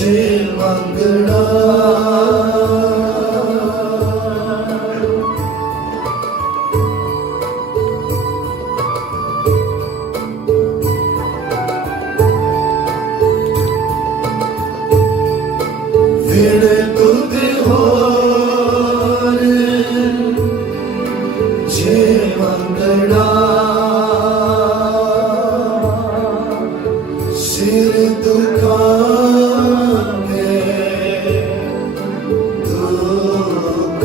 जे मंगना फिर तुद होर जे मंगना सिर दुखांगे दुख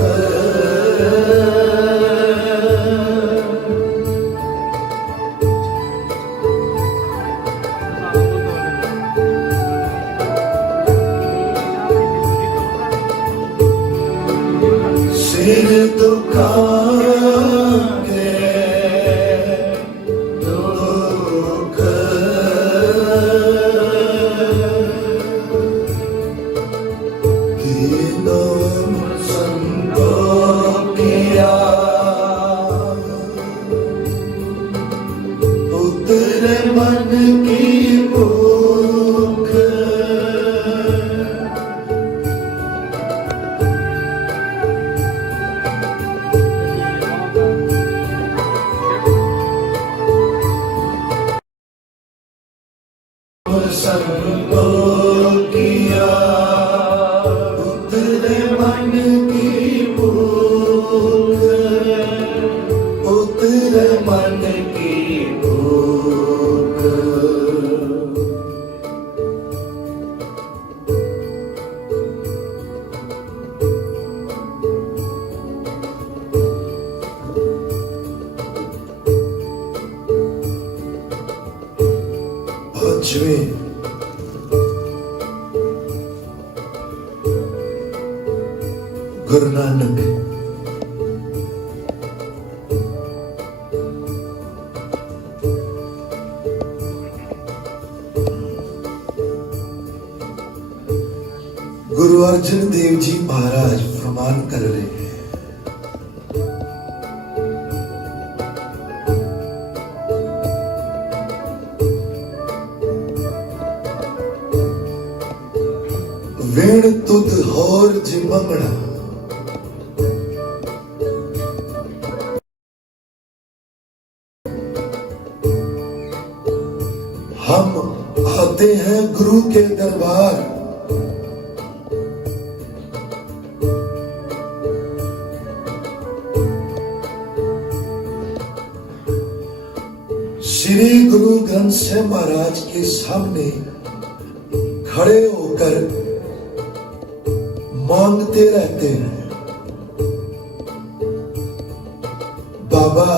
सिर दुखांगे दुख तीनों संतों किया उतरे मन की भूख संतों किया उतरे मन की भूख उतरे मन की भूख पांचवें गुरु नानक गुरु अर्जन देव जी महाराज फरमान कर रहे हैं, वेण तुद होर जी मंगना हम आते हैं गुरु के दरबार श्री गुरु ग्रंथ साहिब महाराज के सामने खड़े होकर मांगते रहते हैं, बाबा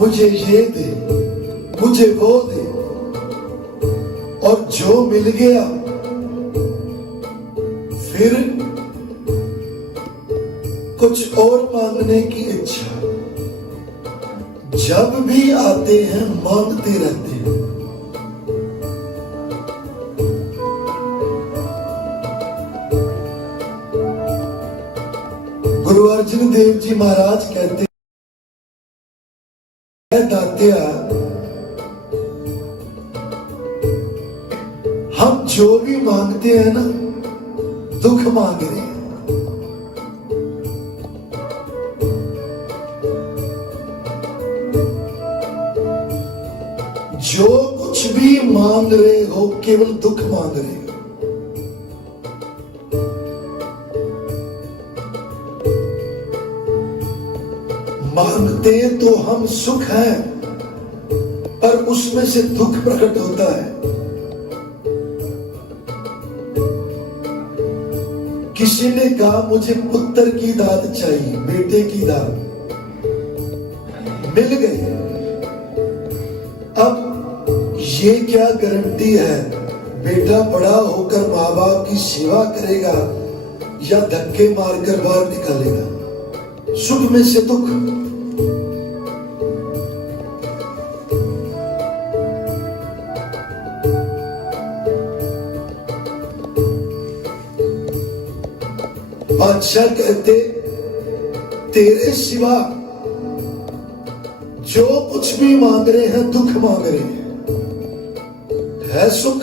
मुझे ये दे मुझे वो दे, और जो मिल गया फिर कुछ और मांगने की इच्छा। जब भी आते हैं मांगते रहते हैं। गुरु अर्जन देव जी महाराज कहते हैं, दात्या हम जो भी मांगते हैं ना दुख मांग रहे हैं। जो कुछ भी मांग रहे हो केवल दुख मांग रहे हो। मांगते तो हम सुख हैं पर उसमें से दुख प्रकट होता है। किसी ने कहा मुझे पुत्र की दात चाहिए, बेटे की दात मिल गई। अब ये क्या गारंटी है बेटा बड़ा होकर माँ बाप की सेवा करेगा या धक्के मारकर बाहर निकालेगा। सुख में से दुख। बादशाह कहते तेरे सिवा जो कुछ भी मांग रहे हैं दुख मांग रहे हैं। है सुख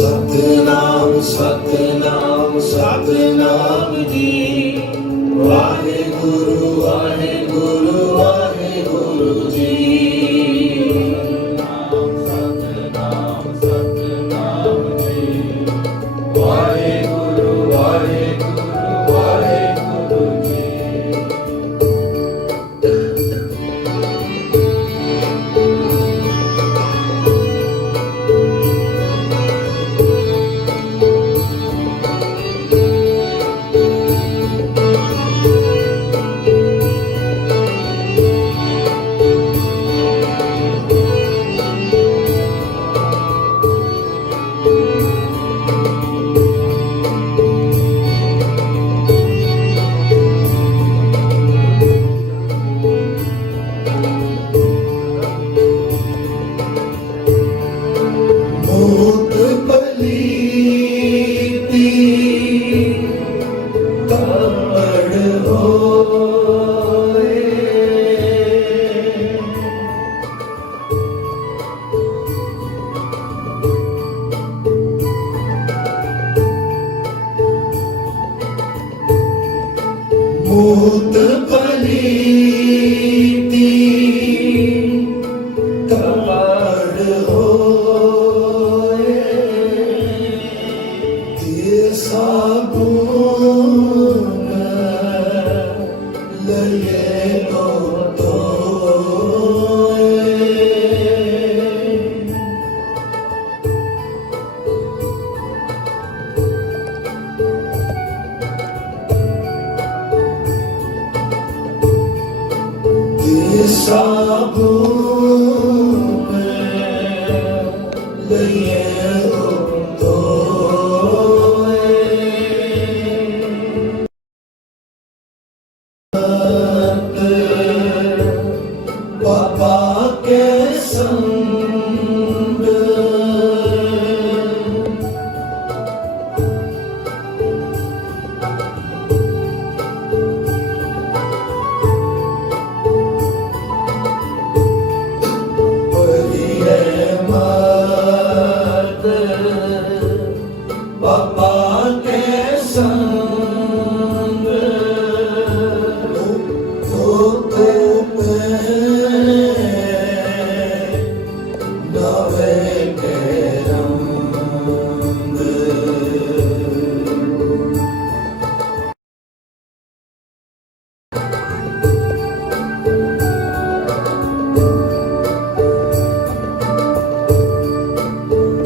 सतनाम सतनाम सतनाम जी वाहे गुरु जी सतनाम सतनाम जी वाहे गुरु जी। मोत पलीती कपड़ होए मोत पलीती कपड़ होए ये साबुन लगे तो ये साबुन लगे तो पापा के संग परिये मत पापा के संग तो नवे के रंग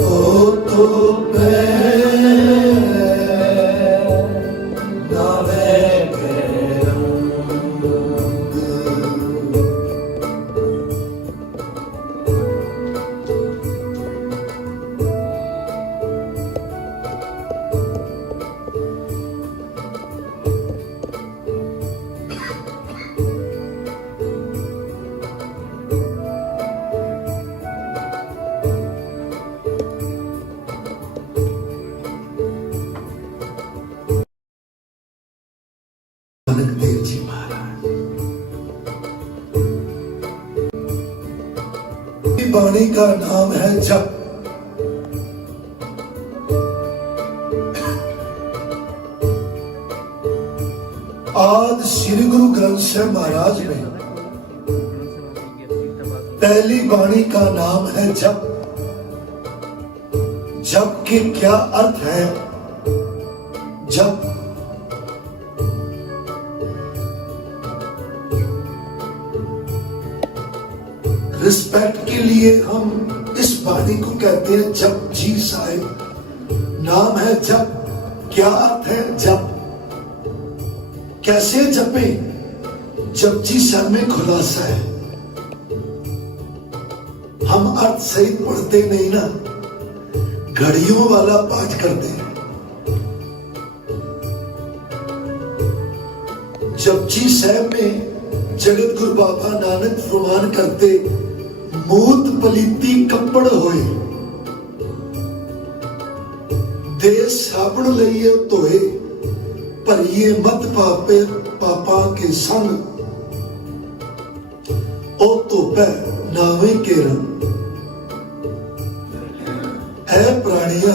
तो नवे के रंग नानक देव जी महाराज की वाणी का नाम है जप। आज श्री गुरु ग्रंथ साहिब महाराज में पहली वाणी का नाम है जप। जप के क्या अर्थ है? जप रिस्पेक्ट के लिए हम इस वाणी को कहते हैं जप जी साहिब। नाम है जप। क्या अर्थ है जप? कैसे जपे? जपजी साहिब में खुलासा है। हम अर्थ सहित पढ़ते नहीं ना, घड़ियों वाला पाठ करते हैं। जपजी साहिब में जगत गुरु बाबा नानक फरमान करते, मूत पलीती कपड़ होए दे साबण लइए धोए भरिए मत पापे पापा के संग ओ धोपै नावे के रंग। है प्राणिया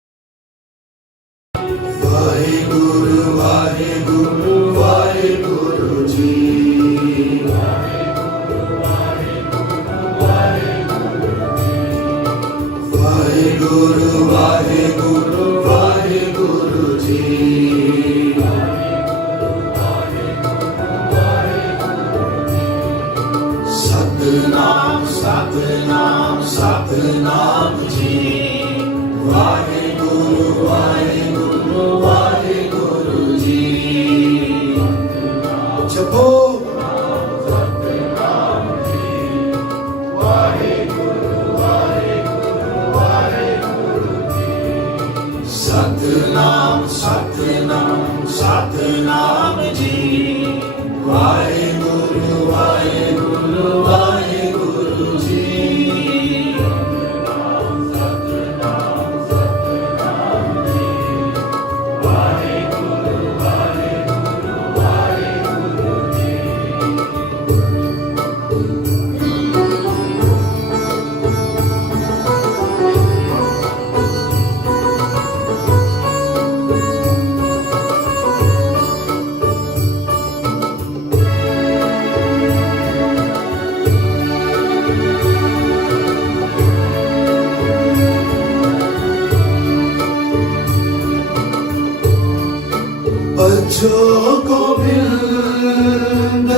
ਵਾਹਿਗੁਰੂ ਵਾਹਿਗੁਰੂ ਵਾਹਿਗੁਰੂ ਜੀ। ਸਤਿਨਾਮ ਸਤਿਨਾਮ ਸਤਿਨਾਮ ਜੀ। ਵਾਹਿਗੁਰੂ ਵਾਹਿਗੁਰੂ ਵਾਹਿਗੁਰੂ ਜੀ। ਜਪੋ ਸਤਿਨਾਮ ਸਤਿਨਾਮ ਸਤਿਨਾਮ ਜੀ। ਵਾਹਿਗੁਰੂ ਵਾਹਿਗੁਰੂ ਵਾਹਿਗੁਰੂ ਜੀ। बच्चों को बिंद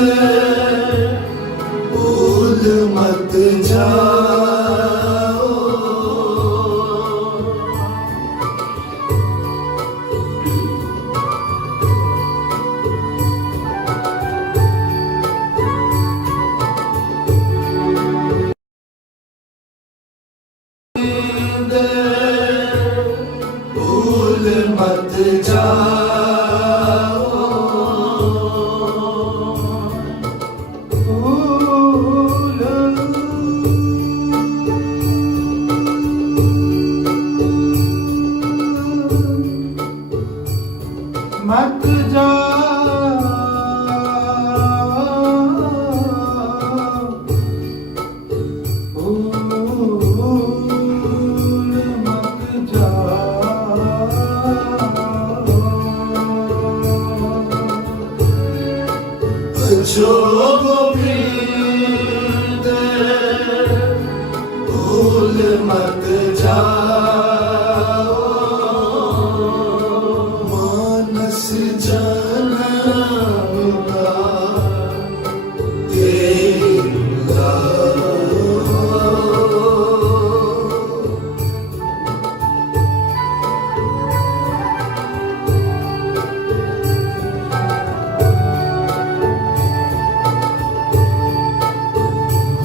भूल मत जाओ। भूल मत जाओ। मत जाओ भूल मत जाओ। जो गोविंद भूल मत जाओ। मानस जन्म का तेरा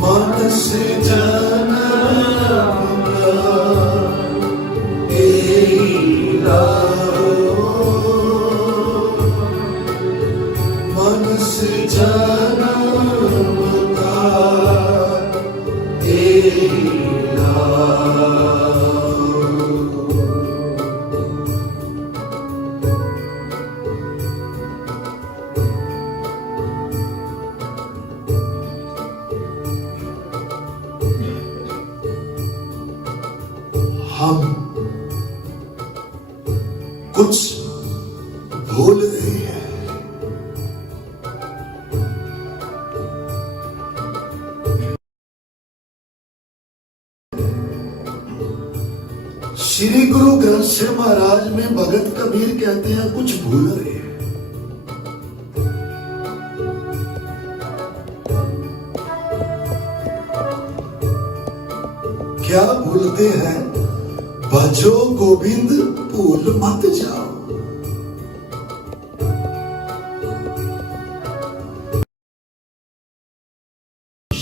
मानस जन्म का तेरा मानस जन्म का तेरा। हम कुछ भूल रहे हैं। श्री गुरु ग्रंथ साहिब महाराज में भगत कबीर कहते हैं कुछ भूल रहे हैं। क्या भूलते हैं? भजो गोविंद भूल मत जाओ।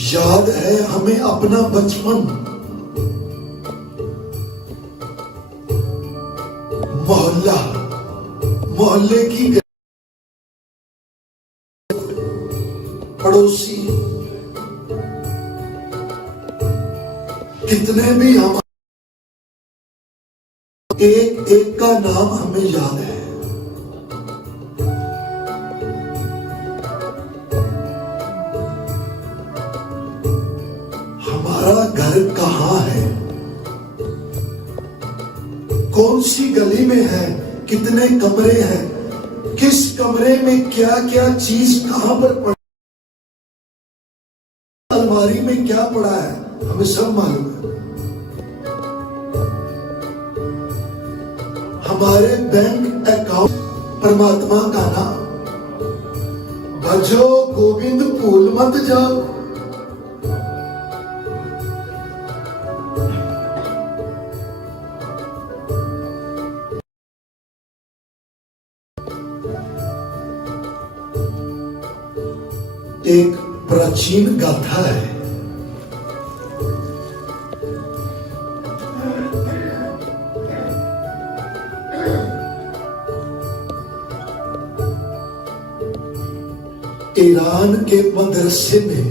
याद है हमें अपना बचपन, मोहल्ला, मोहल्ले की पड़ोसी, कितने भी हम एक एक का नाम हमें याद है। हमारा घर कहाँ है, कौन सी गली में है, कितने कमरे हैं, किस कमरे में क्या क्या चीज कहां पर पड़ी, अलमारी में क्या पड़ा है, हमें सब मालूम है। हमारे बैंक अकाउंट परमात्मा का नाम भजो गोविंद भूल मत जाओ। एक प्राचीन गाथा है। ईरान के मदरसे में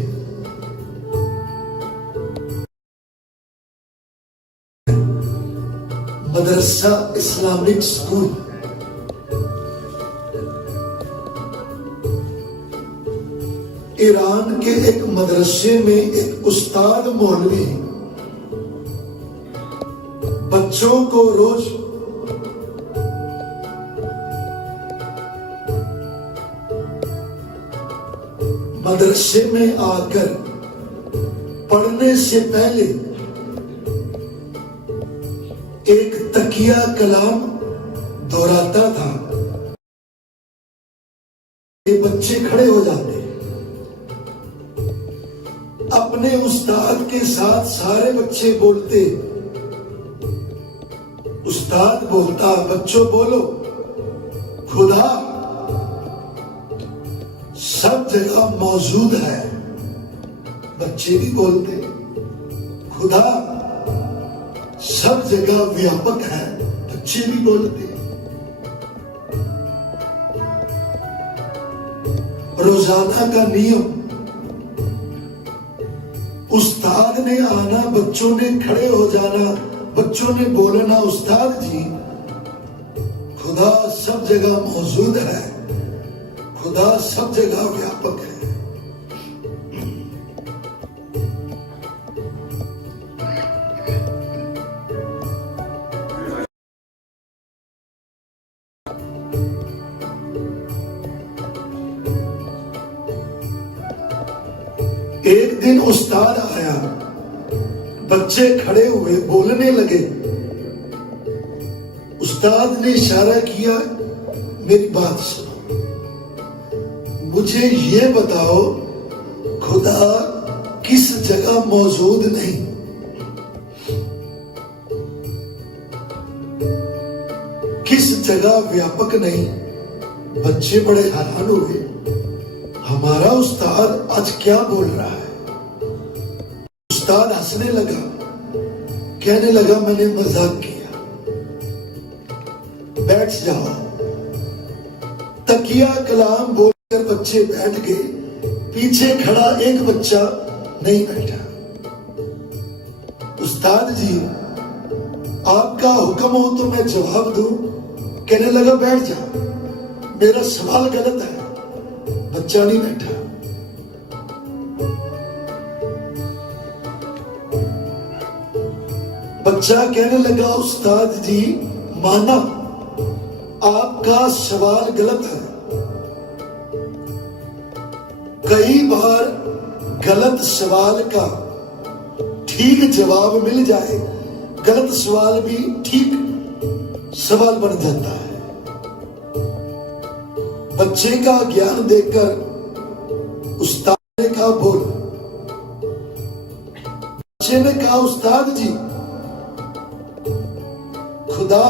मदरसा इस्लामिक स्कूल, ईरान के एक मदरसे में एक उस्ताद मौलवी बच्चों को रोज मदरसे में आकर पढ़ने से पहले एक तकिया कलाम दोहराता था। ये बच्चे खड़े हो जाते, अपने उस्ताद के साथ सारे बच्चे बोलते। उस्ताद बोलता, बच्चों बोलो, खुदा सब जगह मौजूद है। बच्चे भी बोलते, खुदा सब जगह व्यापक है। बच्चे भी बोलते। रोजाना का नियम, उस्ताद ने आना, बच्चों ने खड़े हो जाना, बच्चों ने बोलना, उस्ताद जी खुदा सब जगह मौजूद है, खुदा सब जगह व्यापक है। एक दिन उस्ताद आया, बच्चे खड़े हुए, बोलने लगे। उस्ताद ने इशारा किया, मेरी बात सुनो, मुझे ये बताओ खुदा किस जगह मौजूद नहीं? किस जगह व्यापक नहीं? बच्चे बड़े हैरान हुए, हमारा उस्ताद आज क्या बोल रहा है? उस्ताद हंसने लगा, कहने लगा मैंने मजाक किया, बैठ जाओ। तकिया कलाम बोलकर बच्चे बैठ गए। पीछे खड़ा एक बच्चा नहीं बैठा। उस्ताद जी आपका हुक्म हो तो मैं जवाब दूं? कहने लगा बैठ जा, मेरा सवाल गलत है। बच्चा नहीं बैठा। बच्चा कहने लगा उस्ताद जी माना आपका सवाल गलत है। कई बार गलत सवाल का ठीक जवाब मिल जाए, गलत सवाल भी ठीक सवाल बन जाता है। बच्चे का ज्ञान देखकर उस्ताद ने कहा बोल। बच्चे ने कहा उस्ताद जी खुदा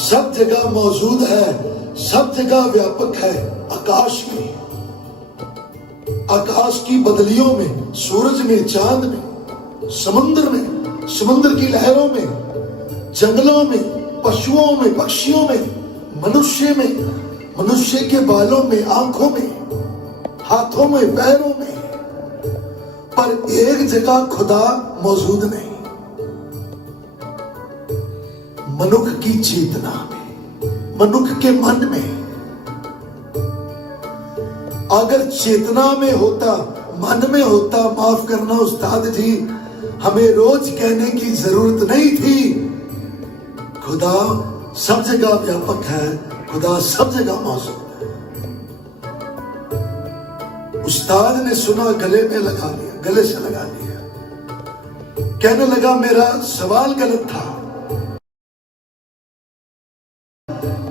सब जगह मौजूद है, सब जगह व्यापक है। आकाश में, आकाश की बदलियों में, सूरज में, चांद में, समुद्र में, समुद्र की लहरों में, जंगलों में, पशुओं में, पक्षियों में, मनुष्य में, मनुष्य के बालों में, आंखों में, हाथों में, पैरों में, पर एक जगह खुदा मौजूद नहीं। मनुष्य की चेतना में, मनुष्य के मन में। अगर चेतना में होता, मन में होता, माफ करना उस्ताद जी, हमें रोज कहने की जरूरत नहीं थी। खुदा सब जगह व्यापक है, खुदा सब जगह मौजूद है। उस्ताद ने सुना, गले में लगा लिया, गले से लगा लिया। कहने लगा मेरा सवाल गलत था।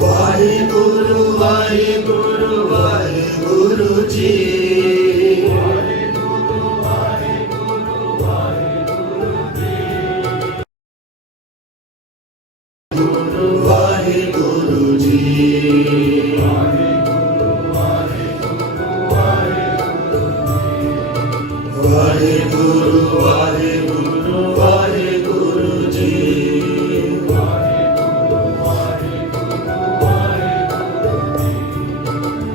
ਵਾਹਿਗੁਰੂ ਵਾਹਿਗੁਰੂ ਵਾਹਿਗੁਰੂ ਜੀ ਵਾਹਿਗੁਰੂ ਜੀ ਵਾਹਿਗੁਰੂ ਵਾਹਿਗੁਰੂ ਵਾਹਿਗੁਰੂ ਜੀ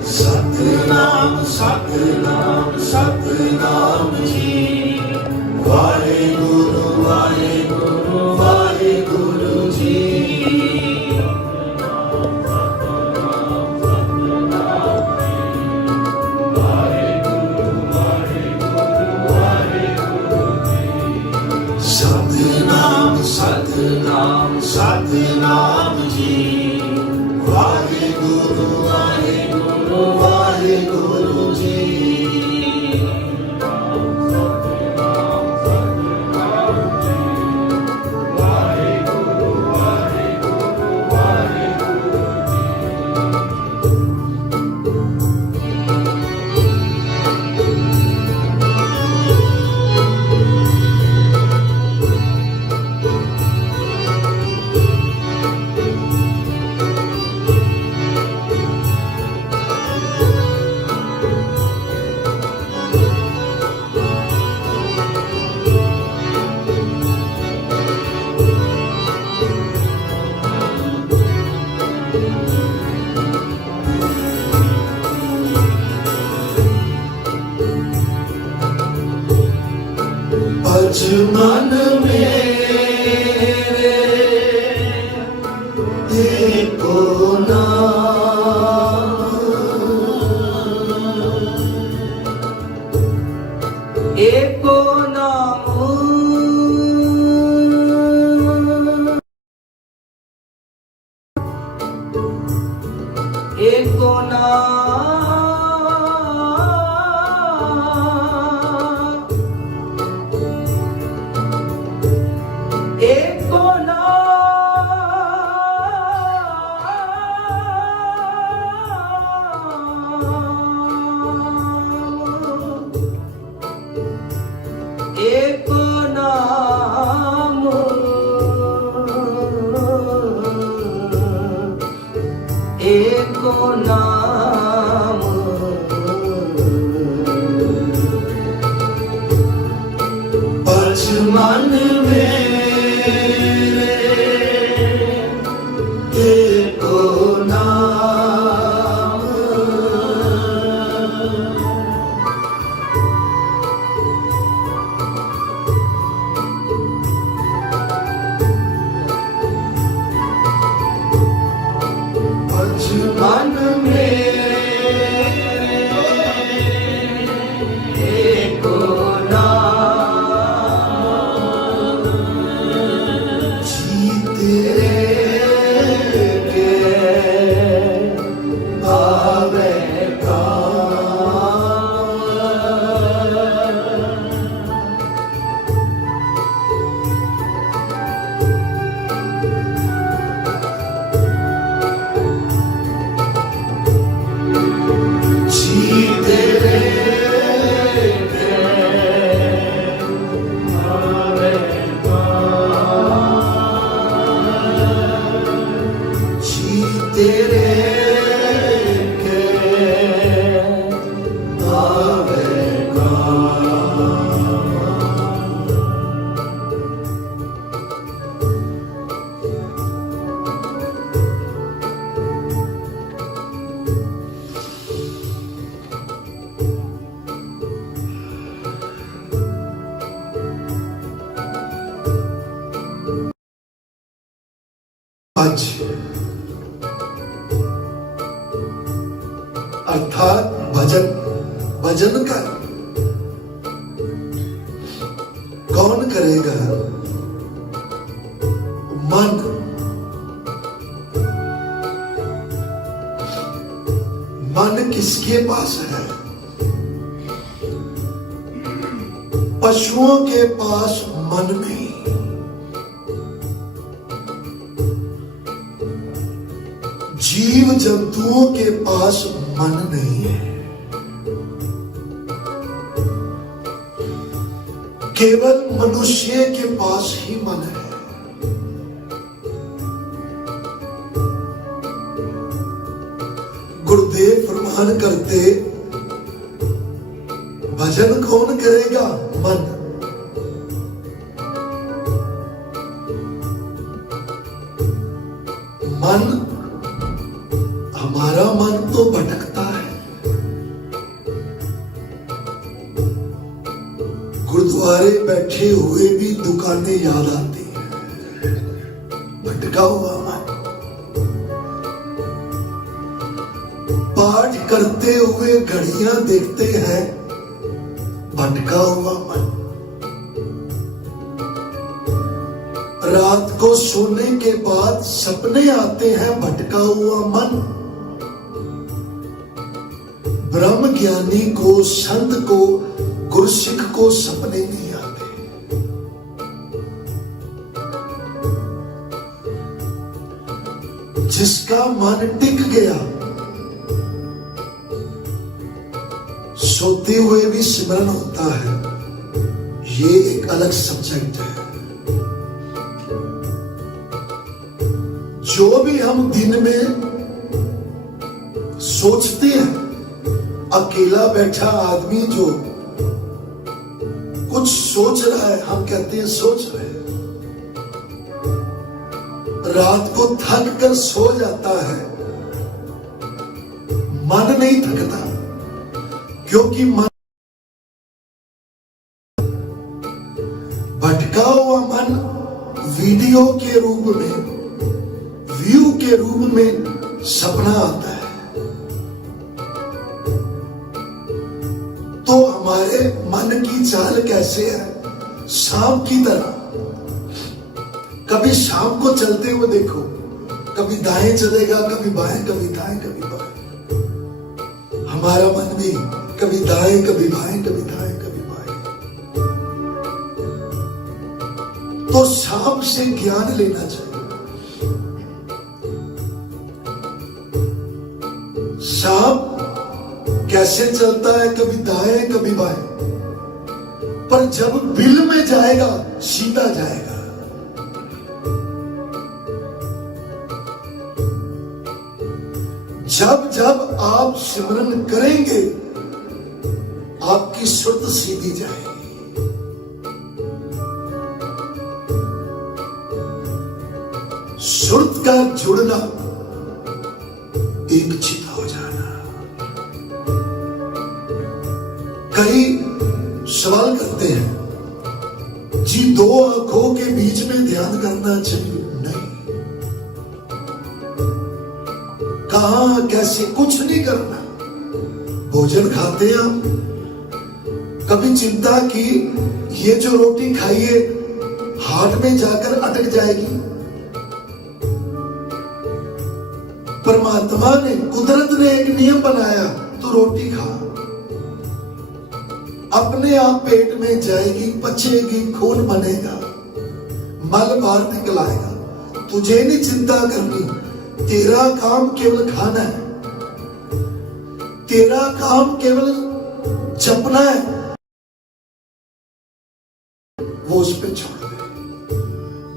ਸਤਿਨਾਮ ਸਤਿਨਾਮ ਸਤਿਨਾਮ ਜੀ ਵਾਹਿਗੁਰੂ ਵਾਹਿਗੁਰੂ ਵਾਹਿਗੁਰੂ ਜੀ ਸਤਿਨਾਮ ਸਤਿਨਾਮ ਸਤਿਨਾਮ ਜੀ ਵਾਹਿਗੁਰੂ ਵਾਹਿਗੁਰੂ ਵਾਹਿਗੁਰੂ ਜੀ भज मन मेरे एको नाम एको नाम एको नाम एको नाम एको नाम एको नाम भज मन मेरे एको नाम भज मन मेरे एको नाम जी तेरे के आवे जी तेरे के आवे जी तेरे के आवेगा आज अर्थात भजन भजन का कौन करेगा? मन मन किसके पास है? पशुओं के पास मन नहीं, जीव जंतुओं के पास मन नहीं है, केवल मनुष्य के पास ही मन है। गुरुदेव फरमान करते, भजन कौन करेगा? मन। मन, हमारा मन तो भटकता है। गुरुद्वारे बैठे हुए भी दुकानें याद आती हैं, भटका हुआ मन। पाठ करते हुए घड़ियां देखते हैं, भटका हुआ मन। रात को सोने के बाद सपने आते हैं, भटका हुआ मन। ब्रह्म ज्ञानी को, संत को, गुरसिख को सपने नहीं आते। जिसका मन टिक गया, सोते हुए भी सिमरन होता है। ये एक अलग सब्जेक्ट है। जो भी हम दिन में सोचते हैं, अकेला बैठा आदमी जो कुछ सोच रहा है, हम कहते हैं सोच रहे हैं। रात को थक कर सो जाता है, मन नहीं थकता, क्योंकि मन, भटका हुआ मन वीडियो के रूप में, व्यू के रूप में सपना आता है। तो हमारे मन की चाल कैसे है? सांप की तरह। कभी शाम को चलते हुए देखो, कभी दाएं चलेगा, कभी बाएं, कभी दाएं, कभी बाएं। हमारा मन भी कभी दाएं, कभी बाएं, कभी दाएं, कभी बाएं। तो सांप से ज्ञान लेना चाहिए। सांप कैसे चलता है? कभी दाएं, कभी बाएं, पर जब बिल में जाएगा, सीधा जाएगा। जब जब आप सिमरन करेंगे, आपकी सुरत सीधी जाएगी। सुरत का जुड़ना, एक चित हो जाना। कई सवाल करते हैं, जी 2 आंखों के बीच में ध्यान करना चाहिए? नहीं। कहां, कैसे? कुछ नहीं करना। भोजन खाते हैं हम, कभी चिंता की ये जो रोटी खाइए हार्ट में जाकर अटक जाएगी? परमात्मा ने, कुदरत ने एक नियम बनाया, तो रोटी खा, अपने आप पेट में जाएगी, पचेगी, खून बनेगा, मल बाहर निकल आएगा। तुझे नहीं चिंता करनी, तेरा काम केवल खाना है, तेरा काम केवल जपना है, वो उस पे छोड़ दे।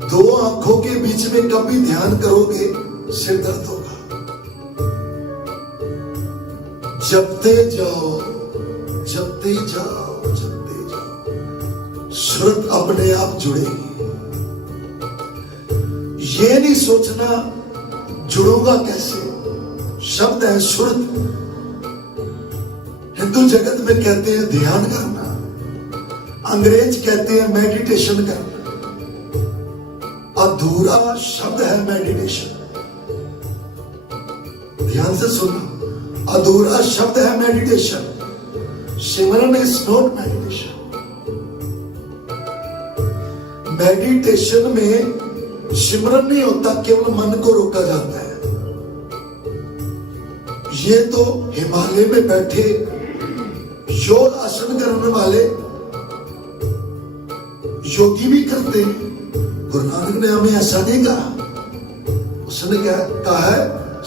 2 आंखों के बीच में कभी ध्यान करोगे, सिर दर्द होगा। जपते जाओ, जपते जाओ, जपते जाओ, सुरत अपने आप जुड़ेगी। ये नहीं सोचना जुड़ूंगा कैसे। शब्द है सुरत। हिंदू जगत में कहते हैं ध्यान करना, अंग्रेज कहते हैं मेडिटेशन करना। अधूरा शब्द है मेडिटेशन। ध्यान से सुनो, अधूरा शब्द है meditation. Simran is not meditation. Meditation में सिमरन नहीं होता, केवल मन को रोका जाता है। ये तो हिमालय में बैठे योग आसन करने वाले योगी भी करते हैं। गुरु नानक ने हमें ऐसा नहीं कहा। उसने क्या कहा है?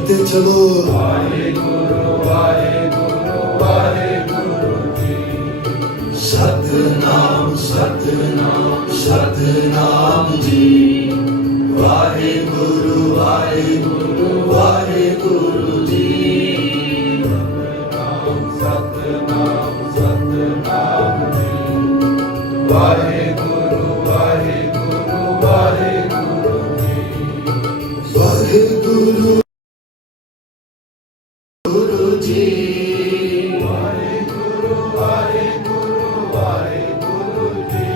कहते चलो सतनाम सतनाम सतनाम जी वाहेगुरु वाहेगुरु वाहेगुरु जी सतनाम सतनाम जी वाहेगुरु वाहेगुरु वाहेगुरु जी वाहेगुरु गुरु जी वाहेगुरु वाहेगुरु वाहेगुरु जी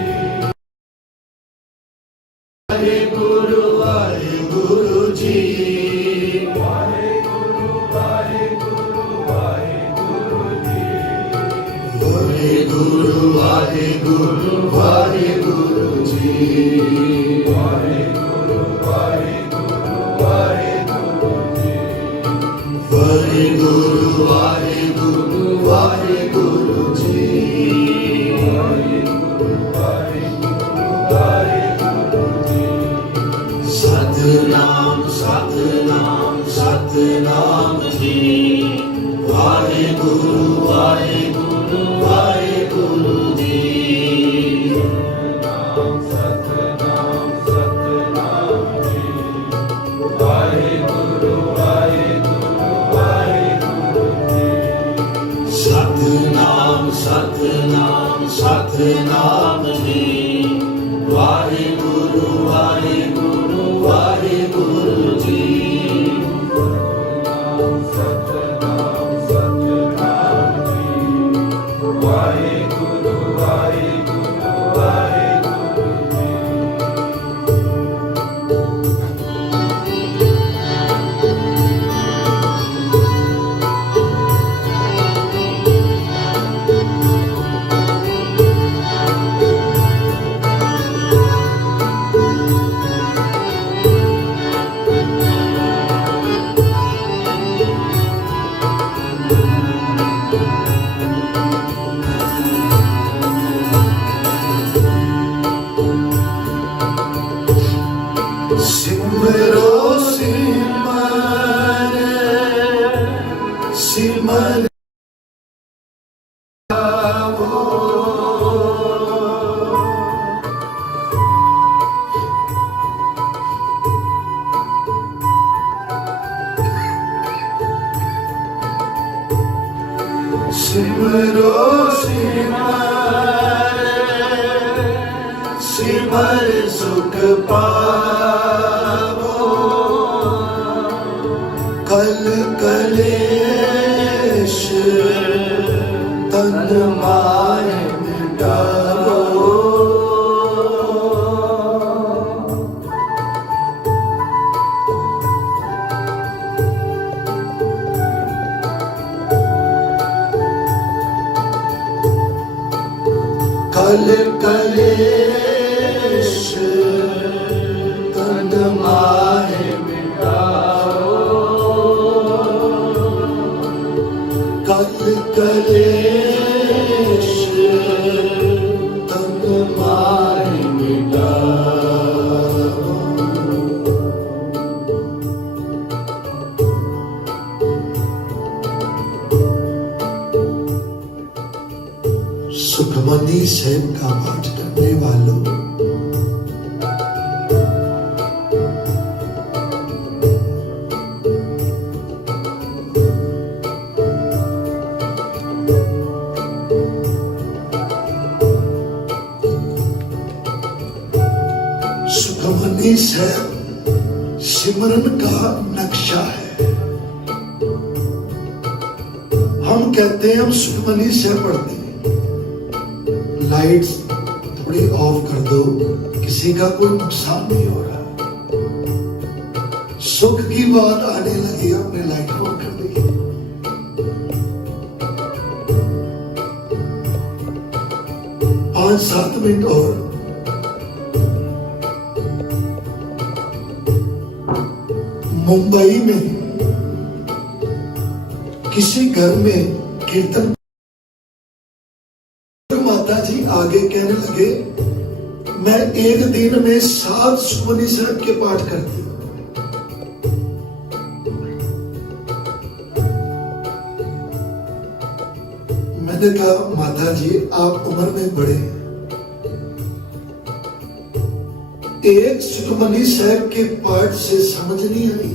वाहेगुरु वाहेगुरु जी वाहेगुरु वाहेगुरु वाहेगुरु जी वाहेगुरु वाहेगुरु वाहेगुरु जी वाहेगुरु वाहेगुरु वाहेगुरु जी वाहेगुरु वाहेगुरु वाहेगुरु जी वाहेगुरु वाहेगुरु वाहेगुरु जी सतनाम सतनाम सतनाम जी वाहेगुरु वाहेगुरु वाहेगुरु जी सतनाम सतनाम जी वाहेगुरु वाहेगुरु वाहेगुरु जी सतनाम सतनाम सतनाम जी वाहेगुरु वाहेगुरु वाहेगुरु जी सतनाम सतनाम जी वाहेगुरु वाहेगुरु वाहेगुरु जी सिमरो सिमर सिमर सिमरो सिमर सिमर सुख पावो कल कलेश तन मारे मिटाओ कल कलेश तन मारे मिटाओ कल कलेश तन मारे मिटाओ सुखमनी साहब का पाठ करने वालों सुखमनी साहब सिमरन का नक्शा है। हम कहते हैं हम सुखमनी साहब पढ़ते हैं, लाइट्स थोड़ी ऑफ कर दो, किसी का कोई नुकसान नहीं हो रहा। सुख की बात आने लगी, हमने लाइट ऑफ कर दी। 5-7 मिनट और मुंबई में किसी घर में कीर्तन, माता जी आगे कहने लगे मैं एक दिन में 7 सुखमनी साहब के पाठ करती हूं। मैंने कहा माता जी आप उम्र में बड़े हैं, एक सुखमनी साहब के पाठ से समझ नहीं आई।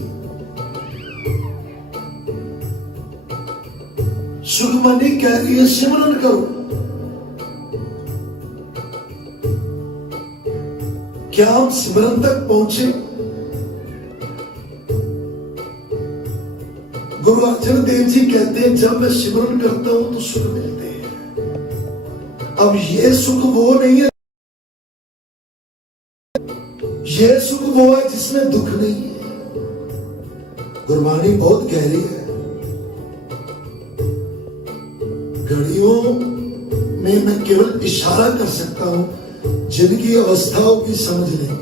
सुखमनी कह रही है सिमरन करो, क्या हम सिमरन तक पहुंचे? गुरु अर्जन देव जी कहते हैं जब मैं सिमरन करता हूं तो सुख मिलते हैं। अब ये सुख वो नहीं है, ये सुख वो है जिसमें दुख नहीं है। गुरबाणी बहुत गहरी है, घड़ियों में मैं केवल इशारा कर सकता हूं, जिनकी अवस्थाओं की समझ नहीं।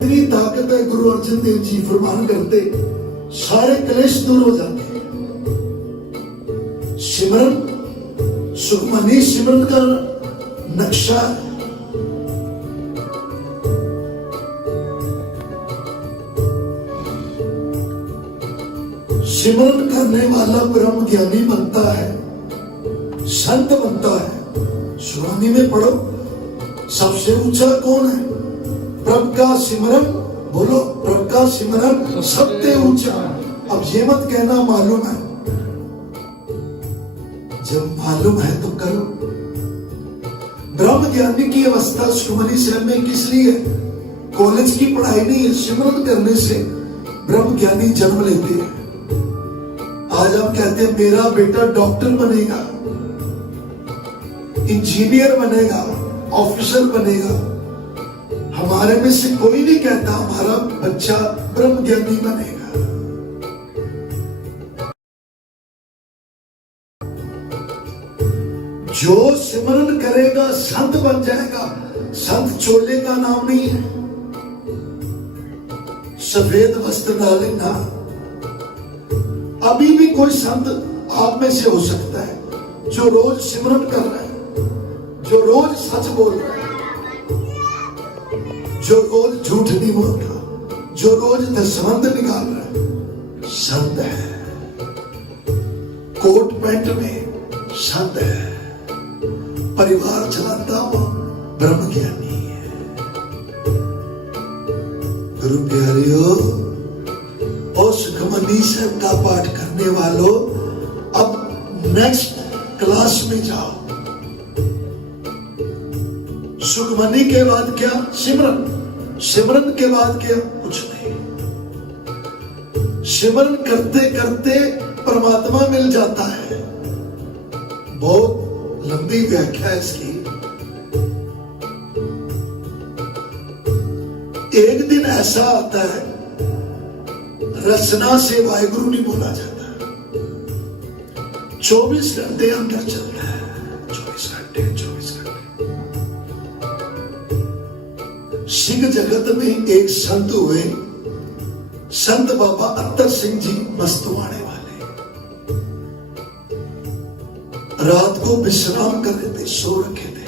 इतनी ताकत है, गुरु अर्जन देव जी फरमान करते सारे क्लेश दूर हो जाते। सिमरन सुखमनी सिमरन का नक्शा है। सिमरन करने वाला ब्रह्म ज्ञानी बनता है, संत बनता है। सुरानी में पढ़ो, सबसे ऊंचा कौन है? प्रभु का सिमरन, बोलो प्रभु का सिमरन सबसे ऊंचा। अब ये मत कहना मालूम है, जब मालूम है तो करो। ब्रह्म ज्ञानी की अवस्था सुखमनी साहब में किस लिए है? कॉलेज की पढ़ाई नहीं है, सिमरन करने से ब्रह्म ज्ञानी जन्म लेते हैं। आज हम कहते हैं मेरा बेटा डॉक्टर बनेगा, इंजीनियर बनेगा, ऑफिसर बनेगा। हमारे में से कोई नहीं कहता हमारा बच्चा ब्रह्म ज्ञानी बनेगा। जो सिमरन करेगा संत बन जाएगा। संत चोले का नाम नहीं है, सफेद वस्त्र डालेगा। अभी भी कोई संत आप में से हो सकता है जो रोज सिमरन कर रहा है, जो रोज सच बोल रहा है, जो रोज झूठ नहीं बोल रहा, जो रोज दसवंध निकाल रहा है। संत है, कोट पैंट में संत है, परिवार चलाता हुआ ब्रह्म ज्ञानी है। गुरु प्यारियों, और सुखमनी साहब का पाठ करने वालों, अब नेक्स्ट क्लास में जाओ। सुखमनी के बाद क्या? सिमरन। सिमरन के बाद क्या? कुछ नहीं। सिमरन करते करते परमात्मा मिल जाता है। बहुत लंबी व्याख्या है इसकी। एक दिन ऐसा आता है, रचना से वाहिगुरु नहीं बोला जाता। 24 घंटे अंदर चलता है, 24 घंटे। सिंह जगत में एक संत हुए, संत बाबा अत्तर सिंह जी मस्तवाड़े वाले। रात को विश्राम कर रहे थे, सो रखे थे।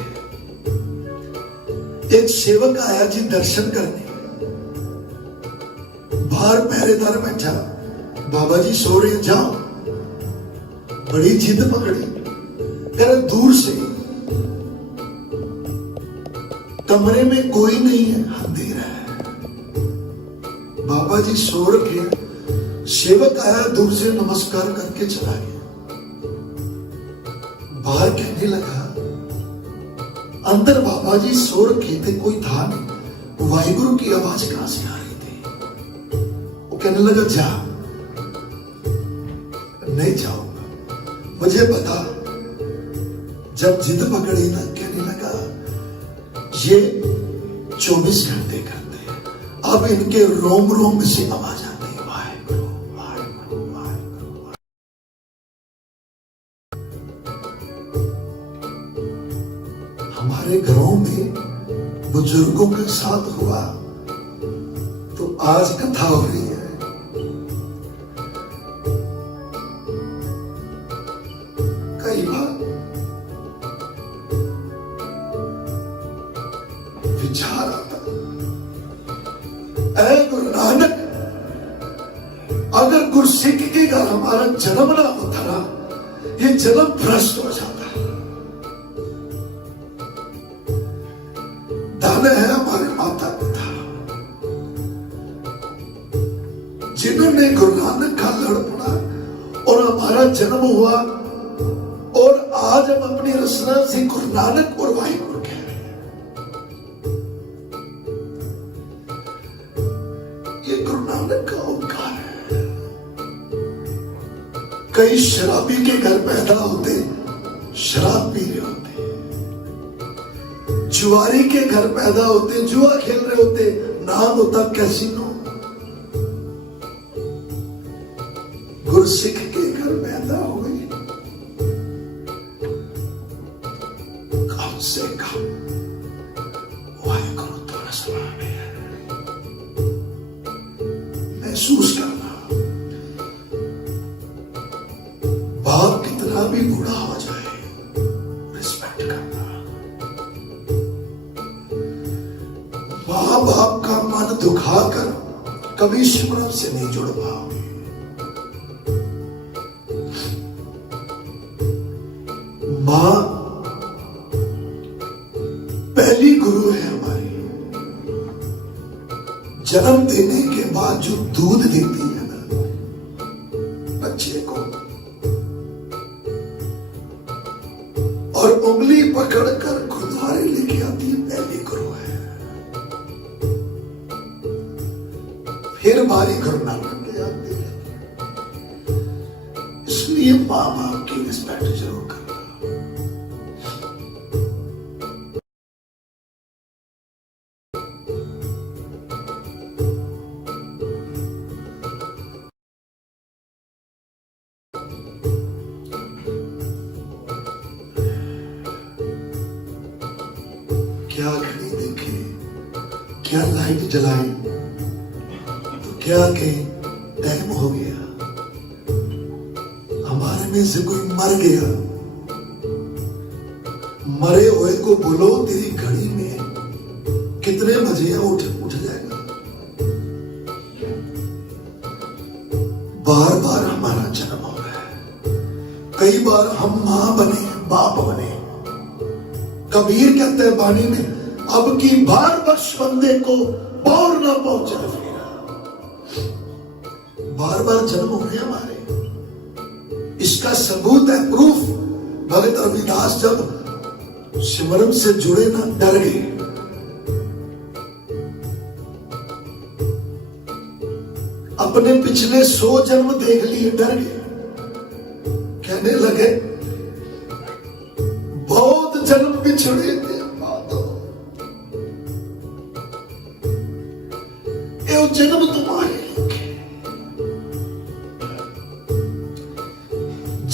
एक सेवक आया जी दर्शन करने। बाहर पहरेदार बैठा, बाबा जी सो रहे, जाओ। बड़ी जिद पकड़ी, कह रहे दूर से, कमरे में कोई नहीं है, अंधेरा है। बाबा जी सो रखे। सेवक आया, दूर से नमस्कार करके चला गया। बाहर कहने लगा, अंदर बाबा जी सो रखे थे, कोई था नहीं। वाहिगुरु की आवाज कहां से आ रही थी? वो कहने लगा, जा। नहीं जाऊंगा, मुझे बता। जब जिद पकड़ी ना, कहने लगा, ये 24 घंटे करते हैं, अब इनके रोम रोम से आवाज आती है, वाहिगुरु वाहिगुरु वाहिगुरु। हमारे घरों में बुजुर्गों के साथ हुआ तो आज कथा हो रही है। कई बार विचार आता है, गुरसिख के घर हमारा जन्म ना होता ना, ये जन्म भ्रष्ट हो जाता है। धन है हमारे माता पिता जिन्होंने गुरु नानक का लड़ पड़ा और हमारा जन्म हुआ, और आज हम अपनी रचना से गुरु नानक और वाहिगुरु कह रहे हैं। ये गुरु नानक का ओंकार है। कई शराबी के घर पैदा होते, शराब पी रहे होते, जुआरी के घर पैदा होते, जुआ खेल रहे होते, नाम होता कैसीनो। गुरसिख के घर पैदा हो गई, कम से कम वाहिगुरु तो रसना में है। महसूस करना, बाप कितना भी बूढ़ा हो जाए, रिस्पेक्ट करना। मां बाप का मन दुखाकर कभी सिमरन से नहीं जुड़ पाओगे। मां पहली गुरु है हमारी। जन्म देने के बाद जो दूध देती है ना बच्चे को, और उंगली पकड़कर गुरुद्वारे लेके आती है, पहली गुरु है। फिर बारी गुरु नानक के आती है। इसलिए मां बाप की रिस्पेक्ट जरूर करना। क्या घड़ी देखे, क्या लाइट जलाई, तो क्या कहीं टाइम हो गया, हमारे में से कोई मर गया। मरे हुए को बोलो तेरी घड़ी में कितने बजे है, उठ जाएगा। बार बार हमारा जन्म हो रहा है। कई बार हम मां बने, बाप बने। कबीर कहते हैं बाणी में, अब की बार बख्श बंदे को और ना पहुंचे फेरा। बार बार जन्म हो रहे हमारे, इसका सबूत है, प्रूफ। भगत रविदास जब सिमरन से जुड़े ना, डर गए। अपने पिछले 100 जन्म देख लिए, डर गए। कहने लगे बहुत जन्म बिछड़े थे, ये जन्म तुम्हारे लिखे।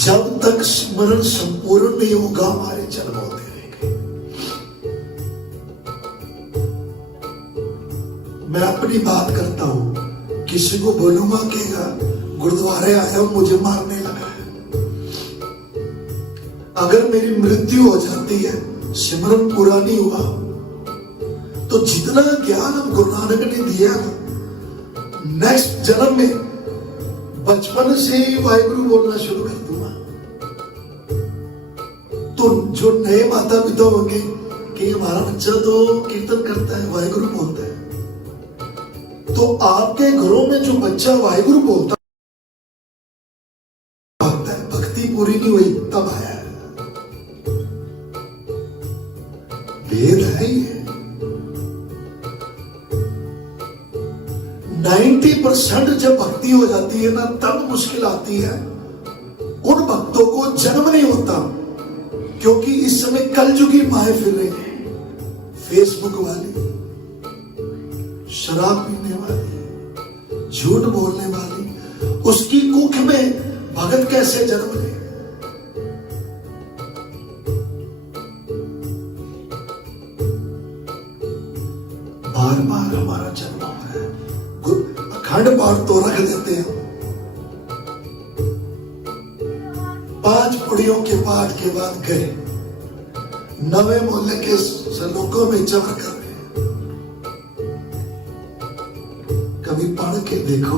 जब तक स्मरण संपूर्ण नहीं होगा, हमारे जन्म होते रहेंगे। मैं अपनी बात करता हूं, किसी को बोलूंगा कि गुरुद्वारे आया हूं, मुझे मारने लगा है। अगर मेरी मृत्यु हो जाती है, सिमरन पूरा नहीं हुआ, तो जितना ज्ञान हम गुरु नानक ने दिया ना, नेक्स्ट जन्म में बचपन से ही वाहिगुरु बोलना शुरू कर दूंगा। तो जो नए माता पिता होंगे कि हमारा बच्चा तो कीर्तन करता है, वाहिगुरु बोलता है, तो आपके घरों में जो बच्चा वाहिगुरु बोलता है, भक्ति पूरी नहीं हुई तब आया है। भेद है ये। 90% जब भक्ति हो जाती है ना, तब मुश्किल आती है। उन भक्तों को जन्म नहीं होता, क्योंकि इस समय कलयुगी माए फिर रहे हैं। फेसबुक वाली, शराब पीने वाली, झूठ बोलने वाली, उसकी कुख में भगत कैसे जन्म ले। बार बार हमारा जन्म हो रहा है। अखंड पाठ तो रख देते हैं, 5 पुड़ियों के पाठ के बाद गए, नवे मोहल्ले के लोगों में चमक कर रहे हैं। कभी पढ़ के देखो,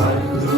ਵਾਹਿਗੁਰੂ